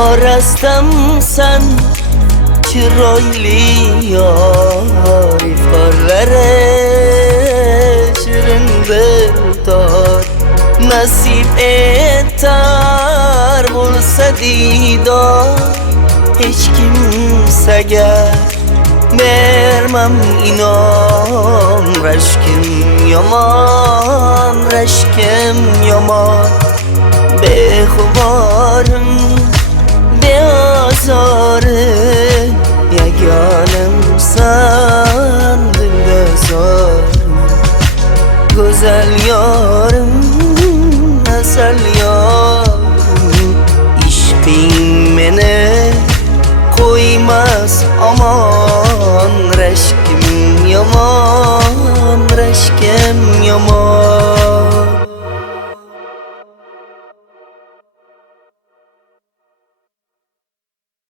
orastamsan chiroyli yor, iftorlari shirin bir tor, nasib etar bo'lsa diydor. Hech kimsaga bermam inom, rashkim yomon, rashkim yomon. Behuborim, beozorim, yagonimsan dilda zorim. Go'zal yorim, asal yorim, ishqing meni qo'ymas omon. Rashkim yomon, rashkim yomon.